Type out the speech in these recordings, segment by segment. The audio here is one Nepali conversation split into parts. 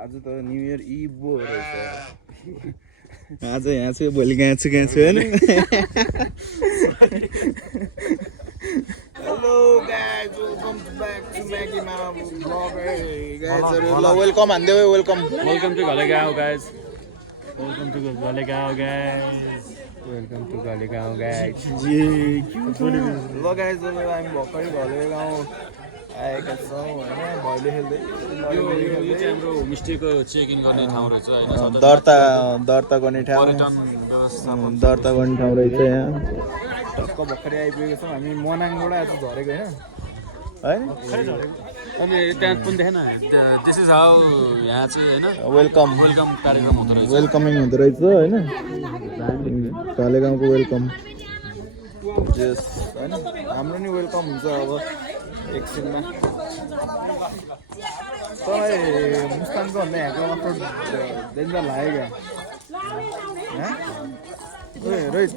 आज त न्यू इयर इभ हो रहेछ आज यहाँ छु भोलि कहाँ छु हैन hello guys welcome back to Maggi Mama blog गाइजहरु ल वेलकम हान्दै हो welcome Welcome to Galegao, guys. Welcome to Galegao, guys. Welcome to Galegao, guys. ल गाइज अब हामी भर्खरै घले गाउँ आएका छौँ हैन भैलो खेल्दै यो चाहिँ हाम्रो होमस्टेको चेक इन गर्ने ठाउँ रहेछ हैन दर्ता गर्ने ठाउँ पर्यटन व्यवस्था दर्ता गर्ने ठाउँ रहेछ यहाँ टक्क भर्खरै आइपुगेको छौँ हामी मनाङबाट आज झरेको हैन अनि त्यहाँ पनि देखेन दिस इज हाउ यहाँ चाहिँ हैन वेलकम वेलकम कार्यक्रम हुँदो रहेछ वेलकमिङ हुँदो रहेछ हैन घलेगाउँको वेलकम जस हैन हाम्रो नि वेलकम हुन्छ अब एकछिनमा तपाईँ मुस्ताङको भन्दा यहाँको अफरोड डेन्जर लाग्यो क्या रोहित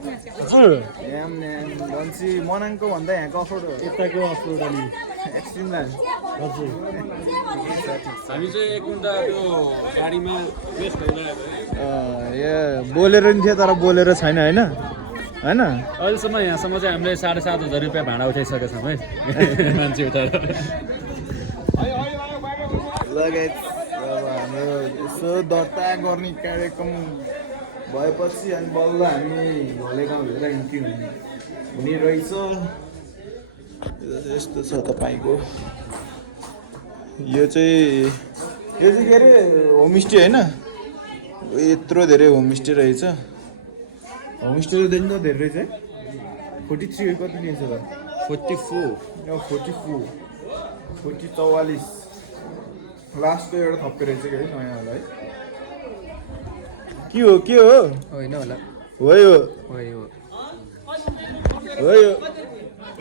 भन्छ मनाङको भन्दा यहाँको अफरोड यताको अफरोड अनि एक्सट्रिम लाग्यो हामी चाहिँ एक घन्टा त्यो गाडीमा वेस्ट भइरहेको बोलेरो नि थियो तर बोलेरो छैन होइन होइन अहिलेसम्म यहाँसम्म चाहिँ हामीले 7,500 रुपियाँ भाडा उठाइसकेका छौँ है मान्छे उठाएर लगायत अब हाम्रो यसो दर्ता गर्ने कार्यक्रम भएपछि अनि बल्ल हामी घलेगाउँ हेरेर इन्ट्री हुने रहेछ यस्तो छ तपाईँको यो चाहिँ के अरे होमस्टे होइन यत्रो धेरै होमस्टे रहेछ होमस्टे त देख्नु त धेरै रहेछ है 43 कति लिन्छ त 44 44 लास्टको एउटा थप्पे रहेछ कि है नयाँ होला है के हो होइन होला हो यो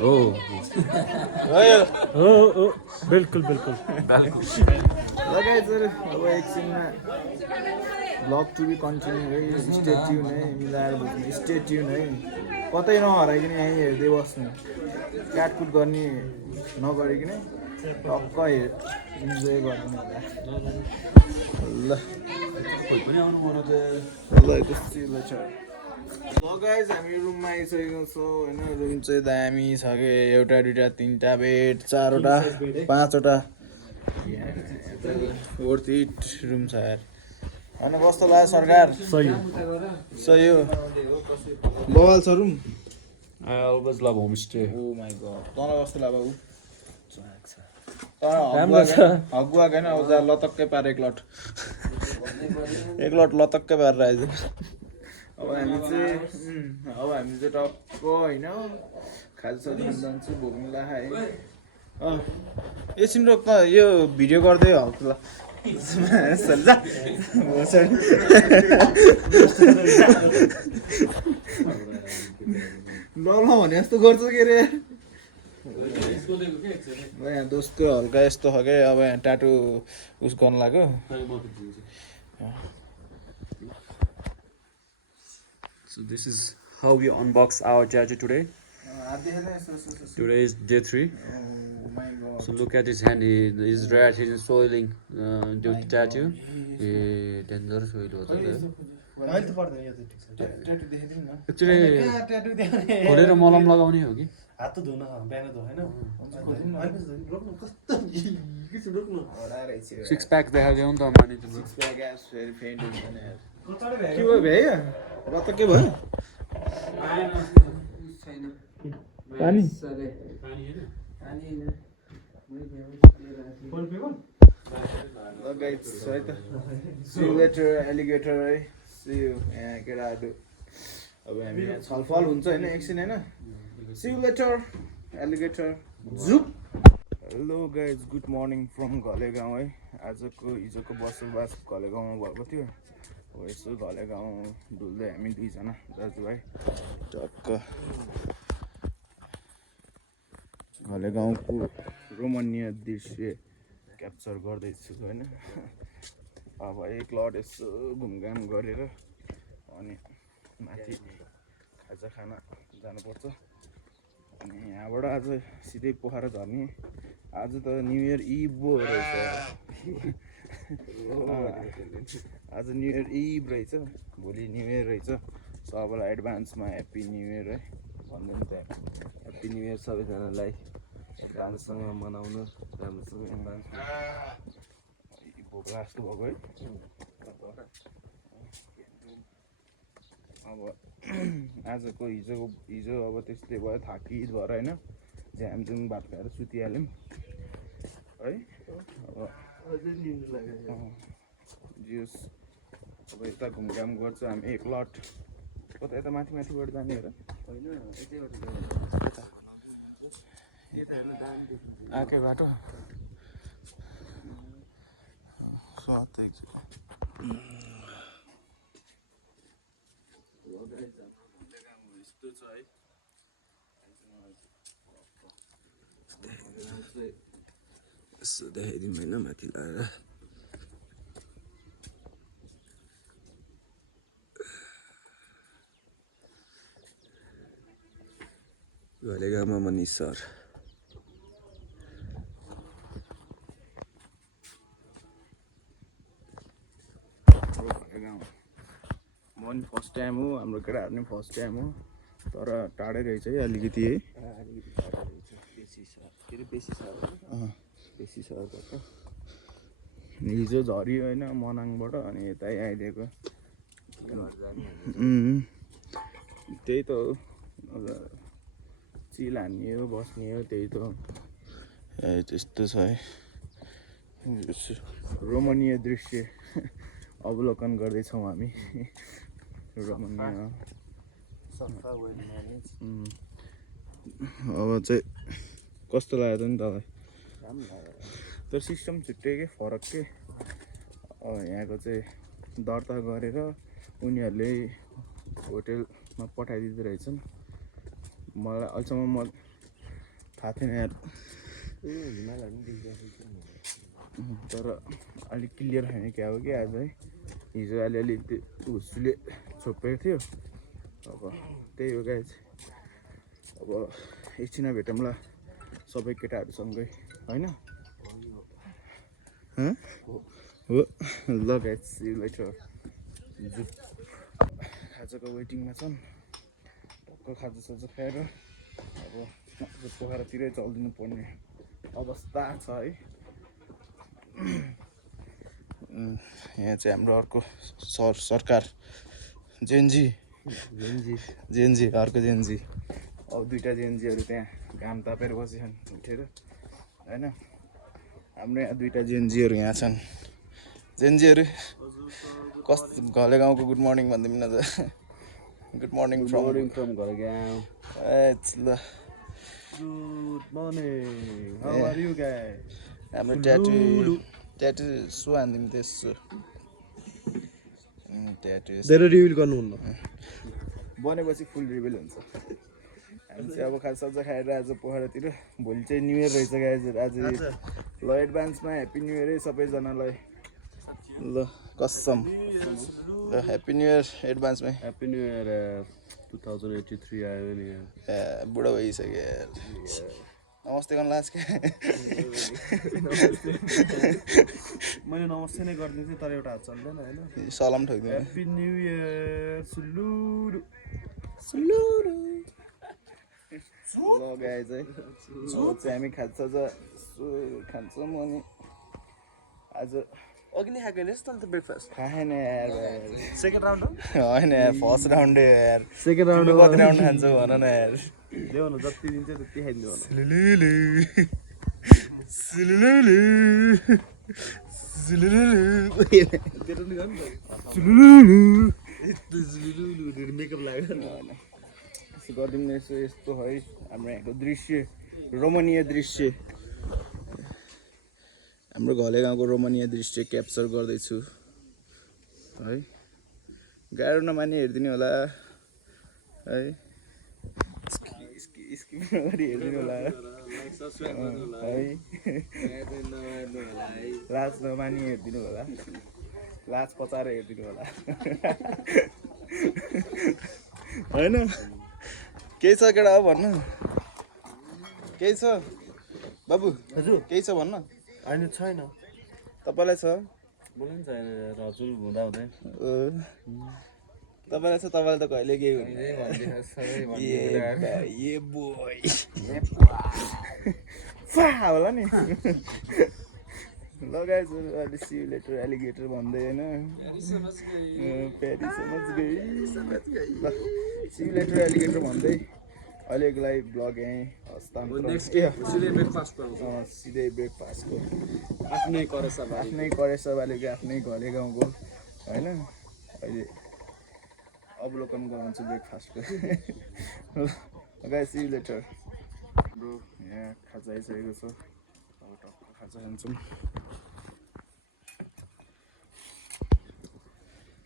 हो बिल्कुल लगाएछ अब एकछिनमा ब्लग टु बी कन्टिन्यू है स्टे ट्युन है मिलाएर बुझ्नु स्टे ट्युन है कतै नहराइकन यहीँ हेर्दै बस्नु काटकुट गर्ने नगरिकन टक्क इन्जोय गर्नु ल कस्तो छ गाइज हामी रुममा आइसकेको छौँ होइन रुम चाहिँ दामी छ कि एउटा दुइटा तिनवटा बेड 4वटा 5वटा वर्थ इट रुम छ यार होइन कस्तो लाग्यो सरकार सही हो बवाल छ room I always love homestay. Oh my god तँलाई कस्तो लाग्यो बाबु हगुवा छैन अब जा लतक्कै पार एक लट लतक्कै पारेर आइज अब हामी चाहिँ टक्क होइन खाजासाजा जान्छु भोग्नुलाई है एकछिन रोक त यो भिडियो गर्दै हक ल ल भने जस्तो गर्छ के अरे यहाँ दोस्तको हल्का यस्तो छ क्या अब यहाँ ट्याटु उस गर्नु लाग्यो So this is how we unbox our tattoo today. Today is day 3. So look at his hand. He's red. He's soiling the tattoo. Dangerous soil होता है. Actually खोलेर मलम लगाउने हो कि? हात धुन बिहान धोएन Six pack देखाइदियो नि त मानि त. के भयो भ्यायो र त के भयो पानी सिलेटर एलिगेटर है सियु यहाँ केटाहरू अब हामी यहाँ छलफल हुन्छ होइन एकछिन होइन सिलेटर एलिगेटर जुप hello guys good morning from घलेगाउँ है हिजोको बसोबास घलेगाउँमा भएको थियो हो यसो घलेगाउँ डुल्दै हामी दुईजना दाजुभाइ टक्क घलेगाउँको रोमणीय दृश्य क्याप्चर गर्दैछु होइन अब एक लट यसो घुमघाम गरेर अनि माथि खाजा खान जानुपर्छ अनि यहाँबाट आज सिधै पोखरा झर्ने आज त न्यू इयर इभ हो रहेछ आज न्यु इयर इभ रहेछ, भोलि न्यु इयर रहेछ। सबैलाई एडभान्समा ह्याप्पी न्यु इयर है भन्नु नि त। ह्याप्पी न्यु इयर सबैजनालाई राम्रोसँग मनाउनु, राम्रोसँग एडभान्स। भोक लाग्छ भएको है। अब आजको हिजो अब त्यस्तै भयो, थाकिद भएर होइन, झ्यामझुङ भात खाएर सुतिहाल्यौँ है। अब जियोस् अब यता घुमघाम गर्छ हामी एक लट। कता यता माथिबाट जाने हेर, आएकै बाटो यस्तो छ है। यसो देखाइदिउँ होइन माथि लगाएर। घलेगाउँमा मनिष सर। म नि फर्स्ट टाइम हो, हाम्रो केटाहरू नि फर्स्ट टाइम हो, तर टाढै रहेछ है अलिकति है। बेसी सरबाट हिजो झऱ्यो होइन मनाङबाट, अनि यतै आइदिएको। त्यही त हो, चिल हान्ने हो, बस्ने हो, त्यही त हो। त्यस्तो छ है। रोमणीय दृश्य अवलोकन गर्दैछौँ हामी। रोमणीय अब चाहिँ कस्तो लाग्यो त नि तपाईँ? तर सिस्टम छुट्टै के, फरक के। यहाँको चाहिँ दर्ता गरेर उनीहरूले होटेलमा पठाइदिँदो रहेछन्। मलाई अहिलेसम्म थाहा थिएन यार, तर अलिक क्लियर छैन क्या हो कि आज है। हिजो अलिअलि हुस्सुले छोपेको थियो। अब त्यही हो गाइस। अब एकछिन भेटौँला सबै केटाहरूसँगै होइन? हो ल गाइस, सी यु लेटर। खाजाको वेटिङमा छन्, टक्क खाजासाजा खाएर अब पोखरातिरै चलिदिनु पर्ने अवस्था छ है। यहाँ चाहिँ हाम्रो अर्को सरकार जेन्जी अर्को जेन्जी। अब दुईवटा जेन्जीहरू त्यहाँ घाम तापेर बसेछन् उठेर होइन। हाम्रो यहाँ दुईवटा जेन्जीहरू यहाँ छन्। जेन्जीहरू कस्तो घलेगाउँको गुड मर्निङ भनिदिउँ न त। गुड मर्निङ फ्रम घलेगाउँ। ल good morning, how are you guys? हाम्रो ट्याटु सो हानिदिउँ त्यसो। ट्याटु धेरै रिभिल गर्नुहुन्न, बनेपछि फुल रिभिल हुन्छ। हामी चाहिँ अब खाजासाजा खाएर आज पोखरातिर, भोलि चाहिँ न्यु इयर रहेछ गाइज। आज ल एडभान्समा ह्याप्पी न्यु इयर है सबैजनालाई। ल कसम ल ह्याप्पी न्यु इयर एडभान्समै। ह्याप्पी न्यु इयर 2083 आयो नि यार। बुढो भइसक्यो यार। नमस्ते गर्न लाज क्या। मैले नमस्ते नै गरिदिन्छु तर एउटा हात चल्दैन होइन। सलाम ठोकिदिउँ। ह्याप्पी न्यु इयर सुलुरु। ल गाइज है, चाहिँ हामी खाजासाजा खान्छौँ। अनि आज अघि नै खाएको नि त ब्रेकफास्ट। खाएन यार। सेकेन्ड राउन्ड हो? होइन यार, फर्स्ट राउन्डै हो यार। सेकेन्ड राउन्ड तिमीले कति राउन्ड खान्छौ भन न यार। ल्याउ न, जति दिन्छ त्यति खाइदिनु होला। मेकअप लाग्यो यसो गरिदिउँ न, यस्तो है हाम्रो यहाँको दृश्य, रोमणीय दृश्य। हाम्रो घलेगाउँको रोमणीय दृश्य क्याप्चर गर्दैछु है। गाह्रो नमानी हेरिदिनु होला है, स्किप नगरी हेरिदिनु होला है। लाज नमानी हेरिदिनु होला, लाज पचाएर हेरिदिनु होला होइन। केही छ केटा हो भन्नु? केही छ बाबु? हजुर केही छ भन्न? होइन छैन। तपाईँलाई छ? मलाई पनि छैन यार, हजुर हुँदा हुँदै तपाईँलाई छ, तपाईँलाई त कहिले केही हुँदैन। सबै ये बोय फा होला नि। लगाएछ अहिले सिउलेटर एलिगेटर भन्दै होइन, प्यारिस समझ गई ल सिउलेटर एलिगेटर भन्दै अहिलेको लागि ब्लग यहीँ हस्तान्तरण। सिधै ब्रेकफास्टको आफ्नै करेसा आफ्नै करेसाबालीको आफ्नै घरे गाउँको होइन अहिले अवलोकन गराउँछु ब्रेकफास्टको। Guys see you later bro. यहाँ खाजा आइसकेको छ, अब टक्क खाजा खान्छौँ।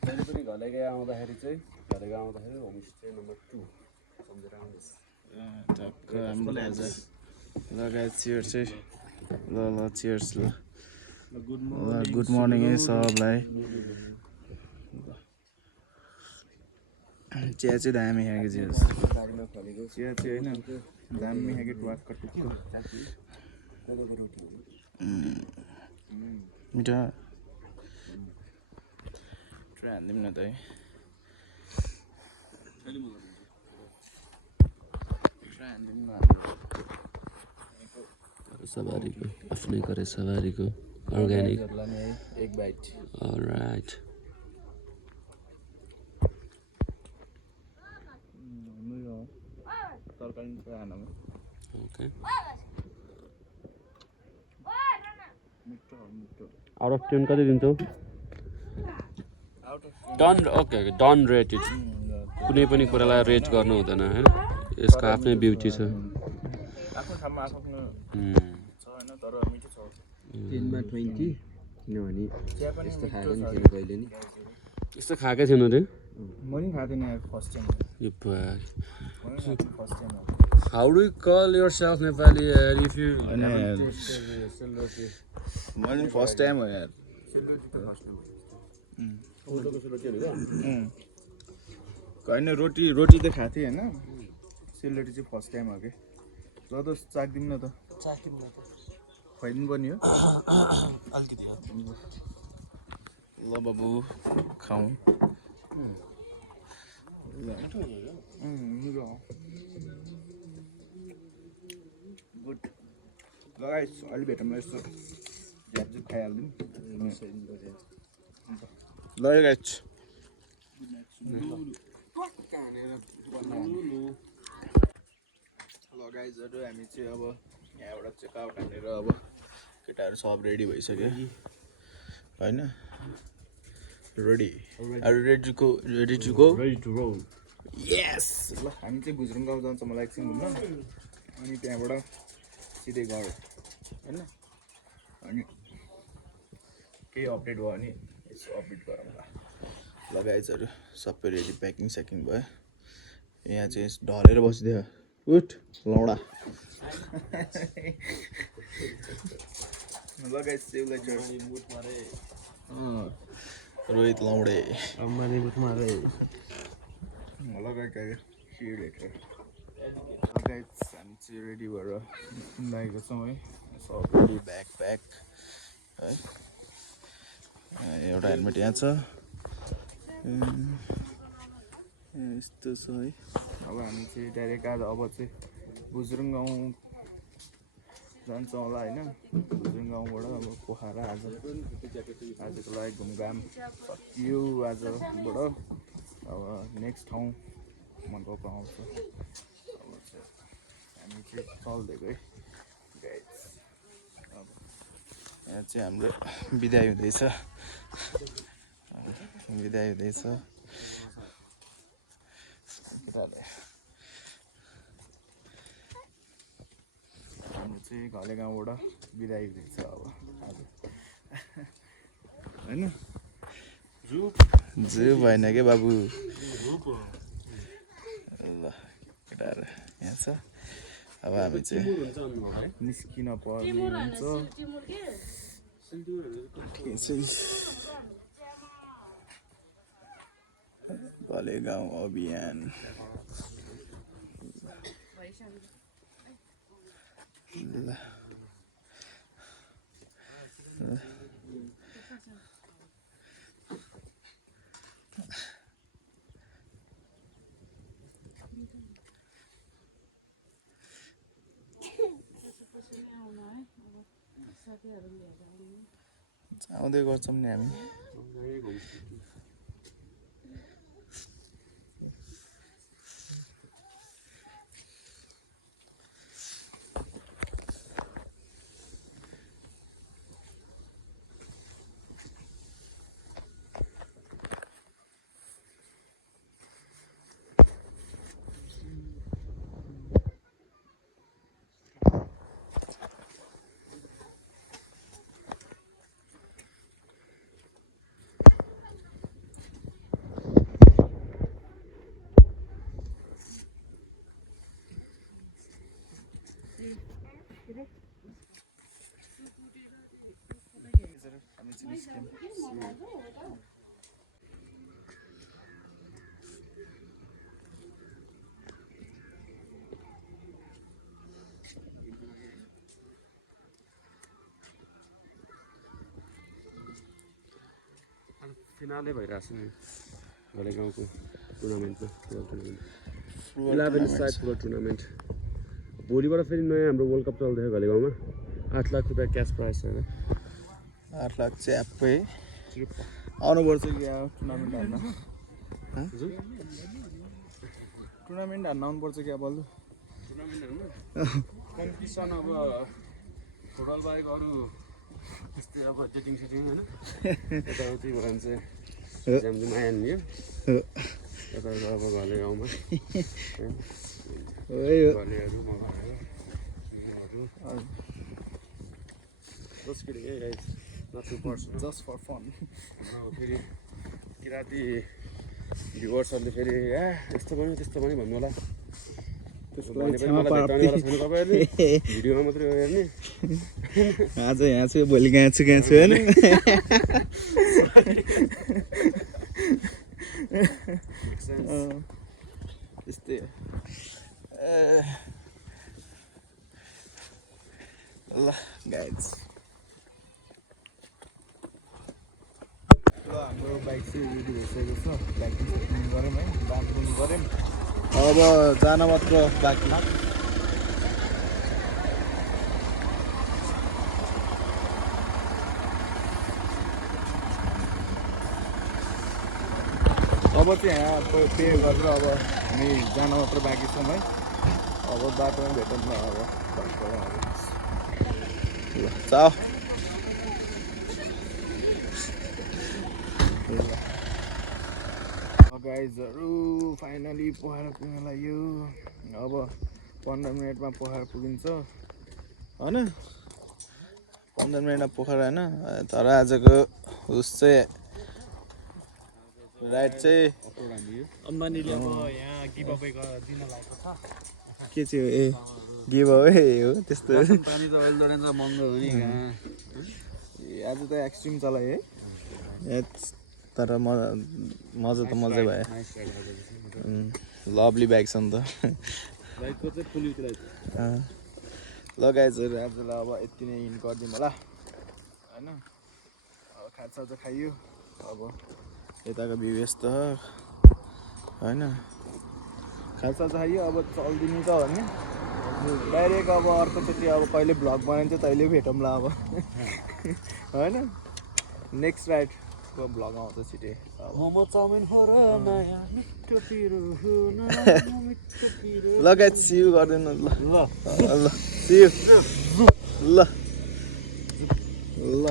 मैले पनि घलेगा आउँदाखेरि होमस्टे नम्बर 2 सम्झेर आउनुहोस्। टक्क हाम्रो खाजा ल गाइस चियर्स है। ल ल चियर्स ल। गुड मर्निङ है सबलाई। चिया चाहिँ दामी खाएको चिया चिया चाहिँ होइन दामी खाएको टुक्क टुक्क मिठा ट्राई हालिदिउँ न त है। सवारीको आफ्नै करे सवारीको अर्ग्यानिक एक बाइट अलराइट। तरकारी खानामा ओके मिठो मिठो। आउट अफ 10 कति दिन्छौ? Done okay okay done rated. कुनै पनि कुरालाई रेट गर्नु हुँदैन हैन, यसको आफ्नै ब्युटी छ। आफ्नो ठाउँमा आफ्नो छ होइन, तर मिठो छ। 10 मा 20 किनभने चिया पनि यस्तो मिठो खाएको छ। नि थिएन कहिले नि। यस्तो खाएकै थिएन रे म नि खाँदैन यार, फर्स्ट टाइम यो बार। फर्स्ट टाइम हो। How do you call yourself Nepali यार इफ यु म नि फर्स्ट टाइम हो यार। होइन रोटी रोटी त खाएको थिएँ होइन, सेलरोटी चाहिँ फर्स्ट टाइम हो कि। ल त चाखिदिउँ न त, खुवाइदिनु पर्ने हो अलिकति। ल बाबु खाउँ। गुड ल गाइस, अहिले भेटौँ यस्तो झ्यापझुप खाइहालिदिउँ ल गाइस। ल गाइजहरू हामी चाहिँ अब यहाँबाट चेकआउट हानेर अब केटाहरू सब रेडी भइसक्यो होइन। Ready ready to go yes. ल हामी चाहिँ गुज्रुङ गाउँ जान्छौँ मलाई एकछिन घुम्न, अनि त्यहाँबाट सिधै घर होइन। अनि केही अपडेट भयो भने यसो अपडेट गरौँ ल। ल गाइजहरू सबै रेडी, प्याकिङ स्याकिङ भयो। यहाँ चाहिँ ढलेर बसिदियो उठ लौडा। ल guys see you later. Rohit लौडे अम्बानी बुट मारे। ल guys see you later. Guys हामी चाहिँ रेडी भएर लागेको छौँ है, सब रेडी ब्याग प्याक है। एउटा हेलमेट यहाँ छ, यस्तो छ है। अब हामी चाहिँ डाइरेक्ट आज अब चाहिँ गुज्रुङ गाउँ जान्छौँ होला होइन। गुज्रुङ गाउँबाट अब पोखरा आजको लागि घुमघाम सकियो आजबाट। अब नेक्स्ट ठाउँ म गएको आउँछु। अब चाहिँ हामी चाहिँ चल्दिएको है गाइस। अब यहाँ चाहिँ हाम्रो बिदाई हुँदैछ, बिदाई हुँदैछ केटाहरूले। हाम्रो चाहिँ घले गाउँबाट बिदाई हुँदैछ अब आज होइन। जु भएन क्या बाबु। ल केटाहरू यहाँ छ, अब हामी चाहिँ निस्किन पर्ने हुन्छ। घले गाउँ अभियान। ल आउँदै गर्छौँ नि हामी फिनाले भइरहेछ नि घले गाउँको टुर्नामेन्टमा football tournament 11 side football tournament भोलिबाट फेरि नयाँ हाम्रो वर्ल्ड कप चल्दैछ घले गाउँमा 8 लाख रुपियाँ क्यास प्राइज छ 8 लाख च्याप्पै आउनुपर्छ कि टुर्नामेन्ट हार्न टुर्नामेन्ट हार्न आउनुपर्छ क्या बल्ल टुर्नामेन्टहरूमा कम्पिटिसन अब फुटबल बाहेक अरू त्यस्तै अब डेटिङ सेटिङ होइन यताउति भन्छ जामजुम आइहाल्ने यता अब घले गाउँमा घलेहरू मगाहरू जस्ट किडिङ है guys not to person just for fun फेरि किराती भ्युवर्सहरूले फेरि यस्तो पनि त्यस्तो पनि भन्नु होला त्यसो भने पनि मलाई भेट्टाउनेवाला छैन तपाईँहरूले भिडियोमा मात्रै हो हेर्ने आज यहाँ छु भोलि कहाँ छु होइन त्यस्तै ल गाइज ल हाम्रो बाइक चाहिँ रेडी भइसकेको छ बाइक गऱ्यौँ है बात गऱ्यौँ अब जान मात्र बाँकी अब चाहिँ यहाँ पे गरेर अब हामी जान मात्र बाँकी छौँ है अब बाटोमा भेटौँ न अब ल चाउ गाइजहरू फाइनली पोखरा पुग्न लाग्यो अब 15 मिनटमा पोखरा पुगिन्छ होइन 15 मिनटमा पोखरा होइन तर आजको उस चाहिँ राइड चाहिँ अम्बानीले अब यहाँ गिभ अवे दिन लागेको छ के चाहिँ ए गिभ अवे हो त्यस्तो पानी त अहिले लडेन्छ महँगो हो नि आज त एक्सट्रिम चलायो है तर मजा त मजा भयो लभली बाइक छ नि त बाइकको चाहिँ फुल युटिलाइज लगाइजहरू आजलाई अब यति नै हिँड गरिदिउँ होला होइन अब खाजा खाइयो अब यताको भ्यू यस्तो होइन खाजा खाइयो अब चलिदिनु त भने डाइरेक्ट अब अर्कोचोटि अब कहिले भ्लग बनाइन्छ तैँले भेटौँला अब होइन नेक्स्ट राइड भ्लग आउँछ छिटै मोमो चाउमिन हो र नयाँ मिठो पिरो हो न मिठो पिरो लगायत सिउ गर्दैन ल ल ल सिउ ल ल